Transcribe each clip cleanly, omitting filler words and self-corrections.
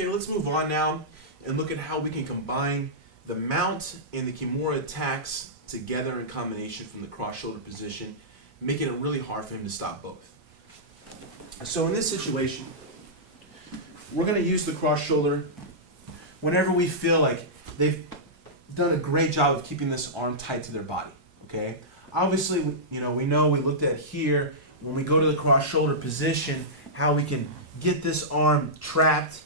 Okay, let's move on now and look at how we can combine the mount and the Kimura attacks together in combination from the cross shoulder position, making it really hard for him to stop both. So in this situation, we're going to use the cross shoulder whenever we feel like they've done a great job of keeping this arm tight to their body. Okay, obviously, we know we looked at here when we go to the cross shoulder position how we can get this arm trapped.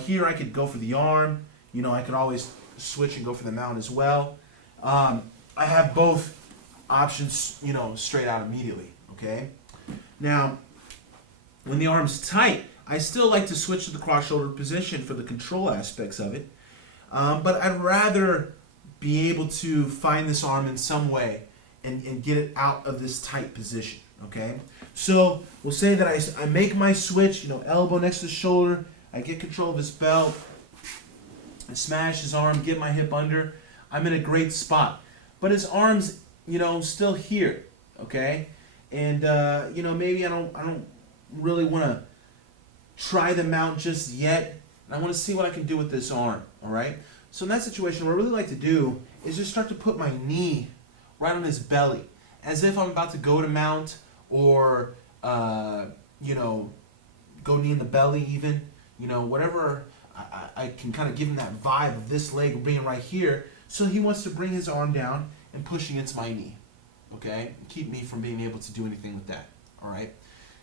Here I could go for the arm. I could always switch and go for the mount as well. I have both options, straight out immediately. Okay, now when the arm's tight, I still like to switch to the cross shoulder position for the control aspects of it. But I'd rather be able to find this arm in some way and get it out of this tight position, okay? So we'll say that I make my switch, elbow next to the shoulder, I get control of his belt, I smash his arm, get my hip under, I'm in a great spot. But his arm's, still here, okay? And, maybe I don't really want to try the mount just yet. I want to see what I can do with this arm, all right? So in that situation, what I really like to do is just start to put my knee right on his belly, as if I'm about to go to mount or, go knee in the belly even, whatever. I can kind of give him that vibe of this leg being right here. So he wants to bring his arm down and push against my knee, okay? Keep me from being able to do anything with that, all right?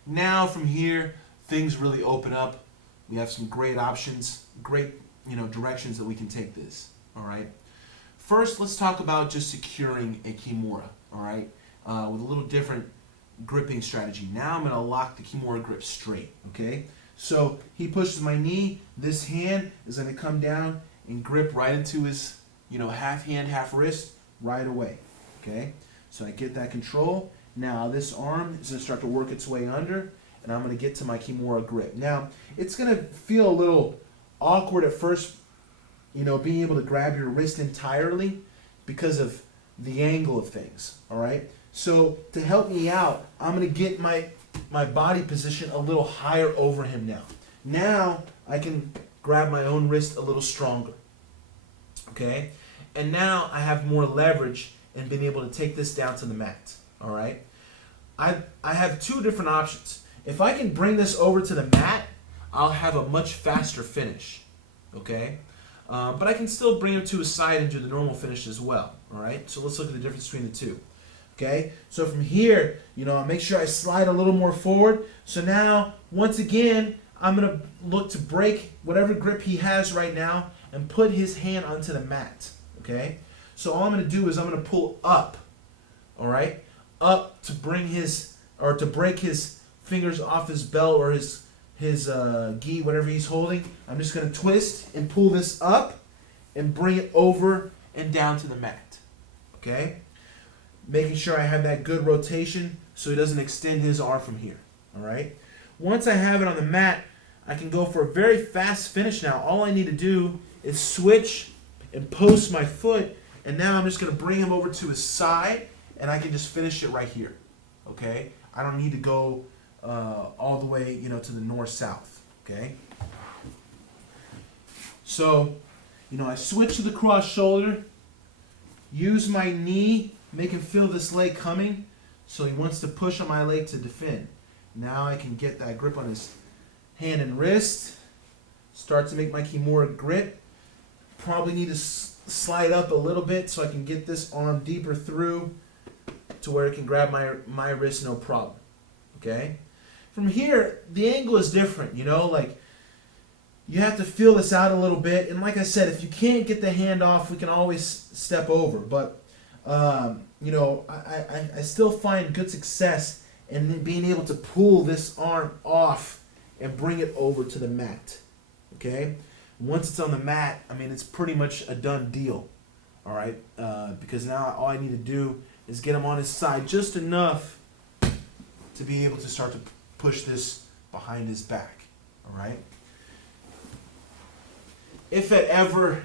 Now from here, things really open up. We have some great options, great directions that we can take this, all right? First, let's talk about just securing a Kimura, all right? With a little different gripping strategy. Now I'm going to lock the Kimura grip straight, okay? So he pushes my knee. This hand is going to come down and grip right into his, half hand, half wrist right away, okay? So I get that control. Now this arm is going to start to work its way under, and I'm going to get to my Kimura grip. Now, it's going to feel a little awkward at first, being able to grab your wrist entirely because of the angle of things, all right? So to help me out, I'm going to get my body position a little higher over him now. Now I can grab my own wrist a little stronger, okay? And now I have more leverage in being able to take this down to the mat, all right? I have two different options. If I can bring this over to the mat, I'll have a much faster finish, okay? But I can still bring him to his side and do the normal finish as well, all right? So let's look at the difference between the two, okay? So from here, I make sure I slide a little more forward. So now, once again, I'm going to look to break whatever grip he has right now and put his hand onto the mat, okay? So all I'm going to do is I'm going to pull up, all right? Up to bring to break his fingers off his belt or his gi, whatever he's holding. I'm just going to twist and pull this up and bring it over and down to the mat, okay? Making sure I have that good rotation so he doesn't extend his arm from here, all right? Once I have it on the mat, I can go for a very fast finish now. All I need to do is switch and post my foot, and now I'm just going to bring him over to his side, and I can just finish it right here, okay? I don't need to go all the way, to the north-south, okay? So, I switch to the cross shoulder, use my knee, make him feel this leg coming, so he wants to push on my leg to defend. Now I can get that grip on his hand and wrist, start to make my Kimura grip. Probably need to slide up a little bit so I can get this arm deeper through to where it can grab my wrist no problem, okay? From here, the angle is different, like you have to feel this out a little bit. And like I said, if you can't get the hand off, we can always step over. But, I still find good success in being able to pull this arm off and bring it over to the mat, okay? Once it's on the mat, it's pretty much a done deal, all right? Because now all I need to do is get him on his side just enough to be able to start to push this behind his back, all right? If it ever,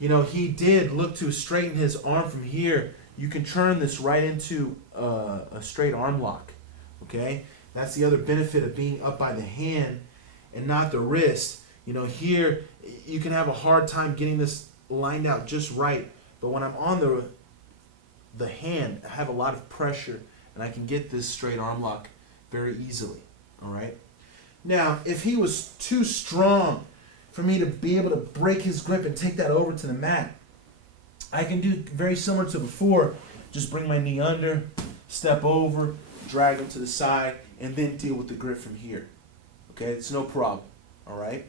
he did look to straighten his arm from here, you can turn this right into a straight arm lock, okay? That's the other benefit of being up by the hand and not the wrist. Here you can have a hard time getting this lined out just right, but when I'm on the hand, I have a lot of pressure, and I can get this straight arm lock very easily. All right. Now, if he was too strong for me to be able to break his grip and take that over to the mat, I can do very similar to before. Just bring my knee under, step over, drag him to the side, and then deal with the grip from here. Okay, it's no problem. All right.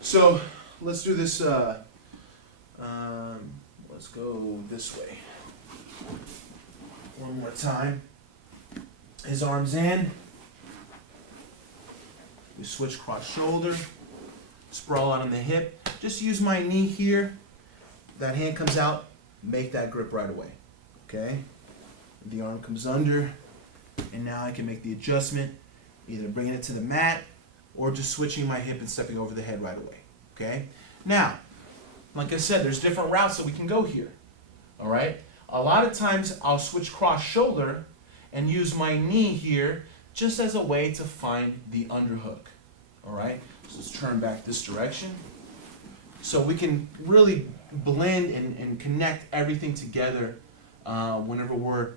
So let's do this. Let's go this way. One more time. His arms in. We switch cross shoulder. Sprawl out on the hip. Just use my knee here. That hand comes out. Make that grip right away. Okay? The arm comes under. And now I can make the adjustment. Either bringing it to the mat or just switching my hip and stepping over the head right away. Okay? Now, like I said, there's different routes that we can go here. All right? A lot of times I'll switch cross shoulder and use my knee here just as a way to find the underhook. All right? So let's turn back this direction. So we can really blend and connect everything together whenever we're,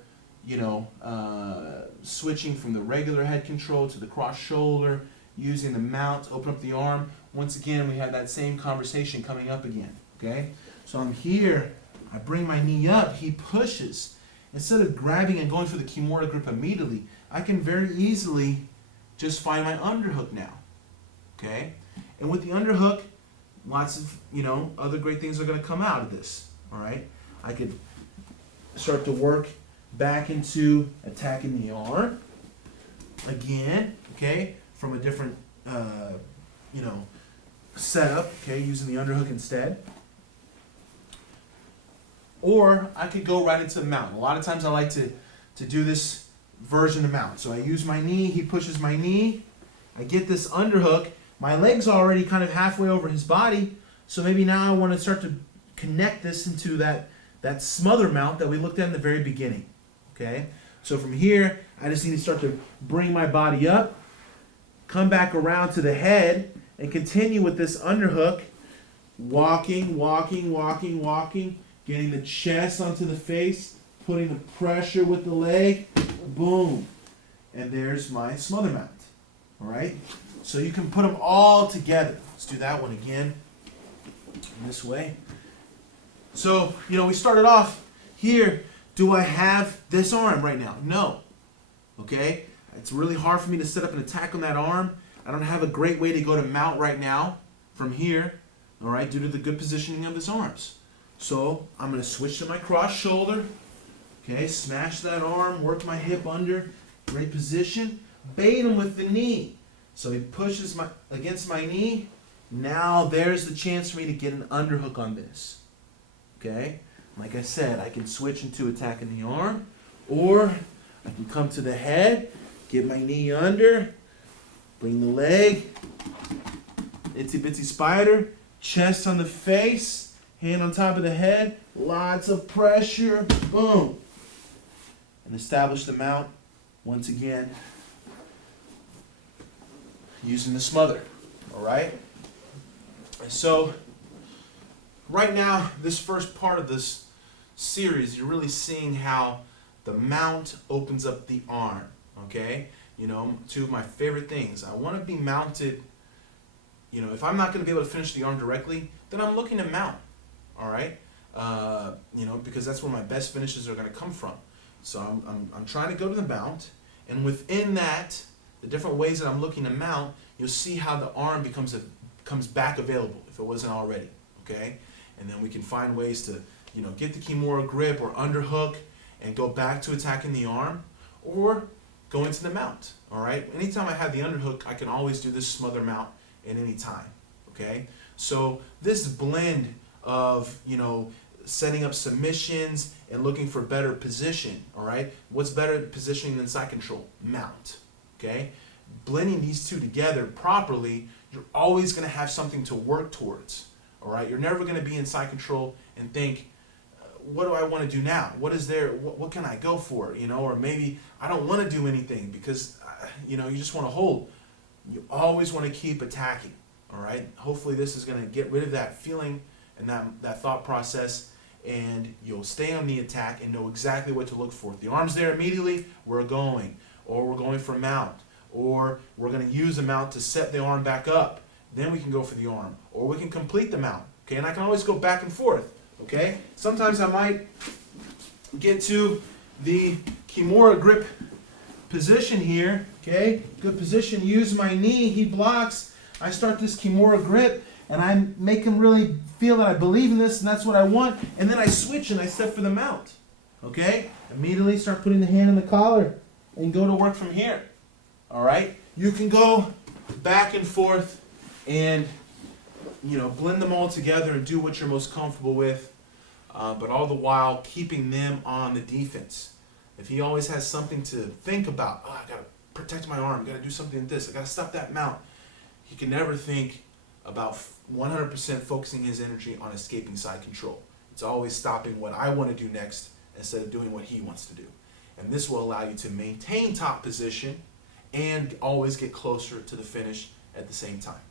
switching from the regular head control to the cross shoulder, using the mount to open up the arm. Once again, we have that same conversation coming up again. Okay? So I'm here. I bring my knee up. He pushes. Instead of grabbing and going for the Kimura grip immediately, I can very easily just find my underhook now. Okay? And with the underhook, lots of, other great things are going to come out of this. All right? I could start to work back into attacking the arm. Again, okay, from a different, setup, okay, using the underhook instead. Or I could go right into the mount. A lot of times I like to do this version of mount. So I use my knee, he pushes my knee, I get this underhook, my leg's already kind of halfway over his body, so maybe now I want to start to connect this into that smother mount that we looked at in the very beginning. Okay? So from here, I just need to start to bring my body up, come back around to the head, and continue with this underhook, walking, getting the chest onto the face, putting the pressure with the leg, boom. And there's my smother mount. All right? So you can put them all together. Let's do that one again. This way. So, we started off here. Do I have this arm right now? No. Okay? It's really hard for me to set up an attack on that arm. I don't have a great way to go to mount right now from here, all right, due to the good positioning of his arms. So I'm going to switch to my cross shoulder. Okay, smash that arm, work my hip under, great position. Bait him with the knee. So he pushes against my knee. Now there's the chance for me to get an underhook on this. Okay, like I said, I can switch into attacking the arm, or I can come to the head, get my knee under, bring the leg, itsy bitsy spider, chest on the face, hand on top of the head, lots of pressure, boom. And establish the mount once again using the smother, all right? So right now, this first part of this series, you're really seeing how the mount opens up the arm, okay? Two of my favorite things. I want to be mounted, if I'm not going to be able to finish the arm directly, then I'm looking to mount, all right? Because that's where my best finishes are going to come from. So I'm trying to go to the mount, and within that, the different ways that I'm looking to mount, you'll see how the arm comes back available if it wasn't already, okay? And then we can find ways to, get the Kimura grip or underhook and go back to attacking the arm, or go into the mount, all right? Anytime I have the underhook, I can always do this smother mount at any time, okay? So this blend of, setting up submissions and looking for better position, all right? What's better positioning than side control? Mount, okay? Blending these two together properly, you're always going to have something to work towards, all right? You're never going to be in side control and think, what do I want to do now? What is there? What can I go for? Or maybe I don't want to do anything because, you just want to hold. You always want to keep attacking, all right? Hopefully this is going to get rid of that feeling and that thought process, and you'll stay on the attack and know exactly what to look for. If the arm's there immediately, we're going, or we're going for mount, or we're going to use a mount to set the arm back up. Then we can go for the arm, or we can complete the mount, okay? And I can always go back and forth, okay? Sometimes I might get to the Kimura grip position here, okay? Good position, use my knee, he blocks. I start this Kimura grip, and I make him really feel that I believe in this, and that's what I want. And then I switch and I step for the mount, okay? Immediately start putting the hand in the collar and go to work from here, all right? You can go back and forth and, you know, blend them all together and do what you're most comfortable with, but all the while keeping them on the defense. If he always has something to think about, oh, I got to protect my arm, I got to do something with this, I got to stop that mount, he can never think about 100% focusing his energy on escaping side control. It's always stopping what I want to do next instead of doing what he wants to do. And this will allow you to maintain top position and always get closer to the finish at the same time.